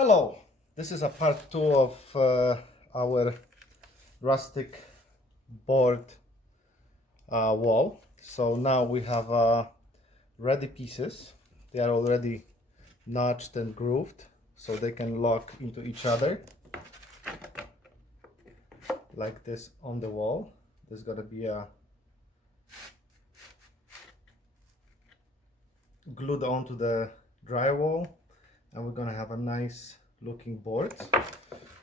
Hello, this is a part 2 of our rustic board wall. So now we have ready pieces. They are already notched and grooved so they can lock into each other like this on the wall. There's gonna be a glued onto the drywall, and we're gonna have a nice looking board.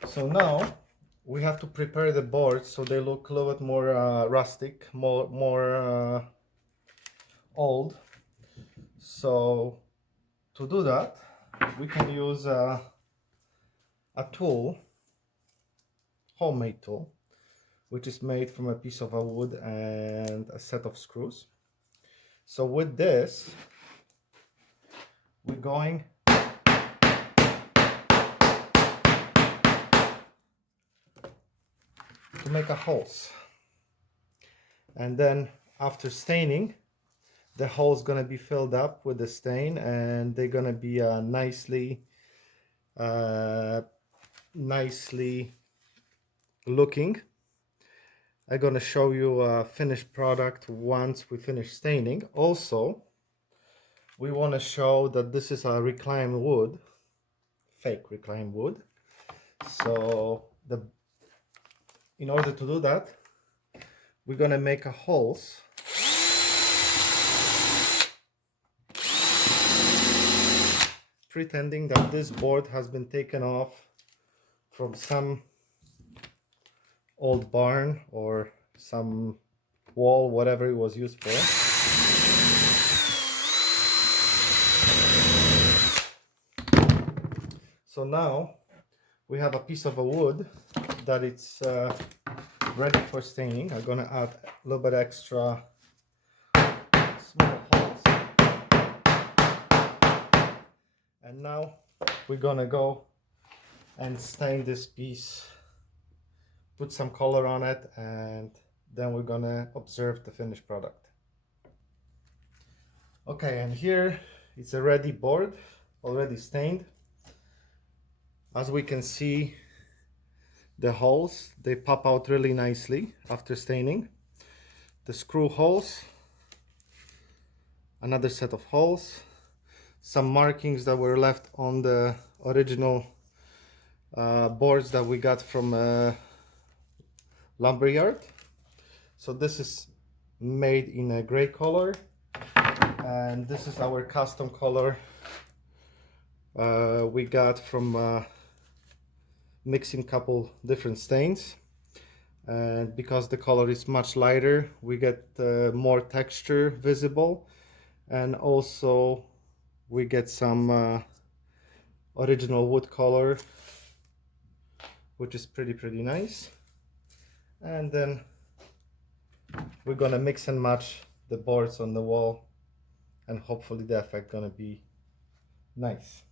So now we have to prepare the boards so they look a little bit more rustic, more old. So to do that, we can use a tool, homemade tool, which is made from a piece of wood and a set of screws. So with this, we're going to make a holes, and then after staining, the hole is gonna be filled up with the stain, and they're gonna be nicely looking. I'm gonna show you a finished product once we finish staining. Also, we want to show that this is a reclaimed wood, fake reclaimed wood. So in order to do that, we're gonna make a holes pretending that this board has been taken off from some old barn or some wall, whatever it was used for. So now we have a piece of wood that it's ready for staining. I'm gonna add a little bit extra small holes, and now we're gonna go and stain this piece, put some color on it, and then we're gonna observe the finished product. Okay, and here it's a ready board, already stained. As we can see, the holes, they pop out really nicely after staining. The screw holes, another set of holes, some markings that were left on the original boards that we got from lumberyard. So this is made in a gray color, and this is our custom color we got from mixing couple different stains. And because the color is much lighter, we get more texture visible, and also we get some original wood color, which is pretty nice. And then we're gonna mix and match the boards on the wall, and hopefully the effect gonna be nice.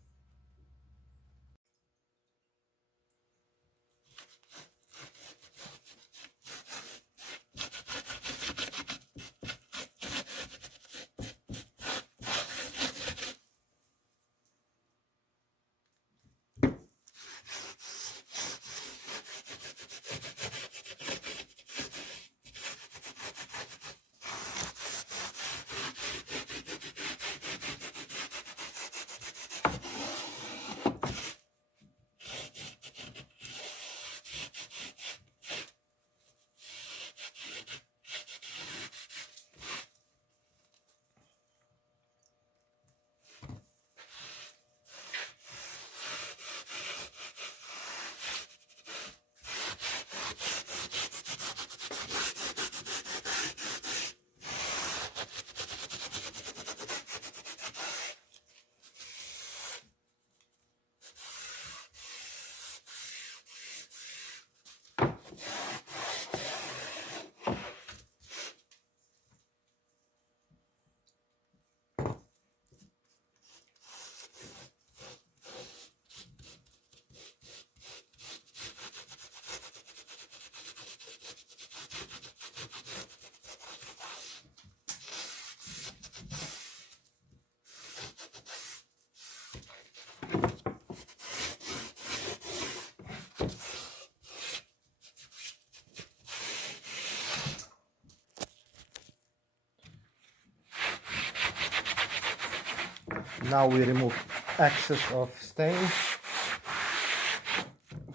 Now we remove excess of stain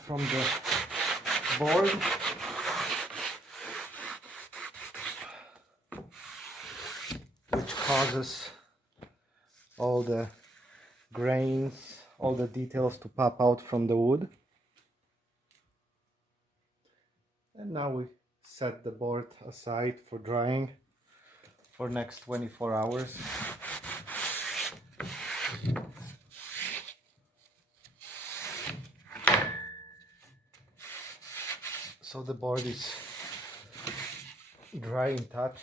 from the board. Which causes all the grains, all the details to pop out from the wood. And now we set the board aside for drying for next 24 hours. So the board is dry in touch.